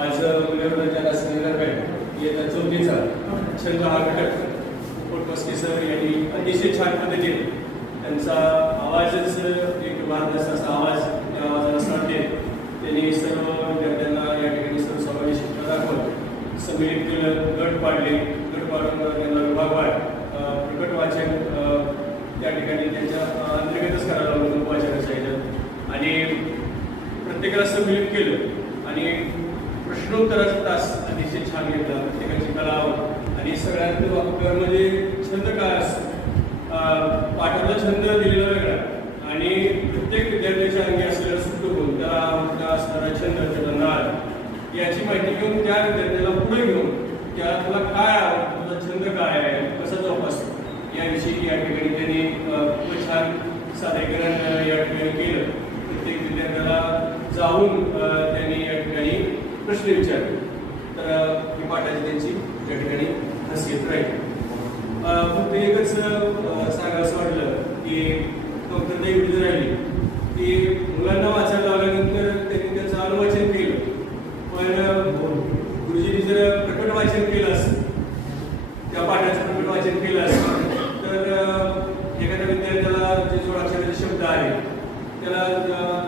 आज मुलांच्या संदर्भात येत्या चौथीचा छंद हा घटक पोटमस्के सर यांनी अतिशय छान पद्धतीने त्यांचा आवाजच एक भारत असा आवाज त्या आवाजाला साथ देत त्यांनी सर्व विद्यार्थ्यांना या ठिकाणी सर्वसमावेशकता दाखवत सम्मिलित केलं, गट पाडले, गट पाडून त्यांना विभागवार प्रकट वाचन त्या ठिकाणी त्यांच्या अंतर्गतच करायला लागलं वाचनाच्या ह्याच्यात आणि प्रत्येकाला सम्मिलित केलं आणि प्रश्नोत्तराचा तास अतिशय छान घेतला. प्रत्येकाची कला आणि सगळ्यात म्हणजे छंद काय असतो, पाठाचा छंद दिलेला वेगळा आणि प्रत्येक विद्यार्थ्याच्या अंगी असलेला सुप्त गुण, त्याला असणारा छंद, त्याचा नाद याची माहिती घेऊन त्या विद्यार्थ्याला पुढे घेऊन त्याला काय आवडतं, तुझा छंद काय आहे, कसा जोपासतो याविषयी या ठिकाणी त्यांनी खूप छान सादरीकरण या ठिकाणी केलं. प्रत्येक विद्यार्थ्याला जाऊन त्यांनी या ठिकाणी प्रश्न विचारले. तर ही पाठाची त्यांची या ठिकाणी खासियत राहील. फक्त एकच सांगायचं असं वाटलं की कमतरता एवढी राहिली की मुलांना वाचायला लावल्यानंतर त्यांनी त्याचं अनुवाचन केलं, पण गुरुजींनी जर प्रकट वाचन केलं असतं, त्या पाठाचं प्रकट वाचन केलं असतं तर एखाद्या विद्यार्थ्याला जे जोडाक्षराचे शब्द आहेत त्याला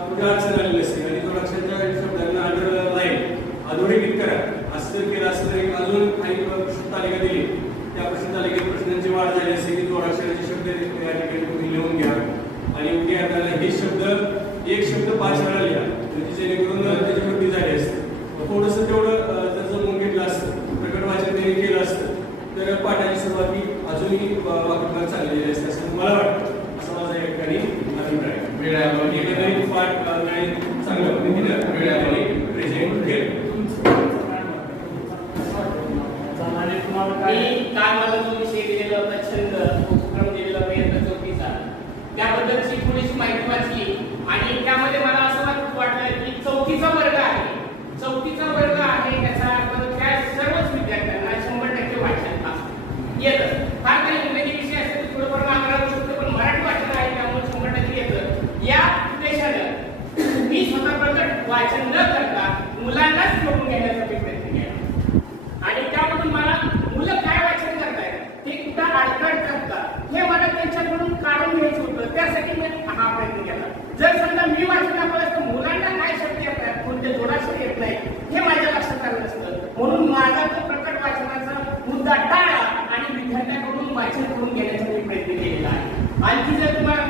कुठे अडचण आलेली असते आणि जोडाक्षराच्या शब्दांना अंडरलाईन अधोरेखित करा असं जर केलं असतं तर अजून काही प्रश्न तालिका दिली, त्या प्रश्न तालिकेत प्रश्नांची वाढ झाली असते की जोडाक्षराचे शब्द या ठिकाणी तुम्ही लिहून घ्या आणि विद्यार्थ्याला हे शब्द एक शब्द 5 वेळा लिहा म्हणजे जेणेकरून त्याची वृद्धी झाली असते. थोडंसं तेवढं जर जमून घेतलं असतं, प्रकट वाचन त्यांनी केलं असतं तर पाठाची सुरुवात ही अजूनही वाकडीवर चाललेली असते असं मला वाटतं. असं माझा या ठिकाणी अभिप्राय. एकंदरीत पाठ चांगल्या पद्धतीने वेळाने प्रेझेंट केलं. काल मला जो विषय दिलेला होता छंद, उपक्रम दिलेला होता इयत्ता चौथीचा, त्याबद्दलची थोडीशी माहिती वाचली आणि त्यामध्ये मला असं वाटलं की चौथीचा वर्ग आहे त्याचा त्या सर्वच विद्यार्थ्यांना 100% वाचन येतं. फार काही इंग्रजी विषय असेल तर थोडंफार मागं राहू शकतो, पण मराठी वाचन आहे त्यामुळे 100% येतं. या उद्देशानं मी स्वतः प्रकट वाचन न करता मुलांनाच घेऊन घेण्याचा प्रयत्न केला आणि त्यामधून मला मुलं काय वाचन करतायत, ते कुठं अडचण करतात हे मला त्यांच्याकडून काढून घ्यायचं होतं. त्यासाठी मी हा प्रयत्न केला. जर समजा मी वाचन दाखवलं तर मुलांना काय शब्द येतात, कोणते जोडाक्षर येत नाही हे माझ्या लक्षात आलं नसतं. म्हणून माझा तो प्रकट वाचनाचा मुद्दा टाळा आणि विद्यार्थ्यांकडून वाचन करून घेण्याचा मी प्रयत्न केलेला आहे. आणखी जर तुम्हाला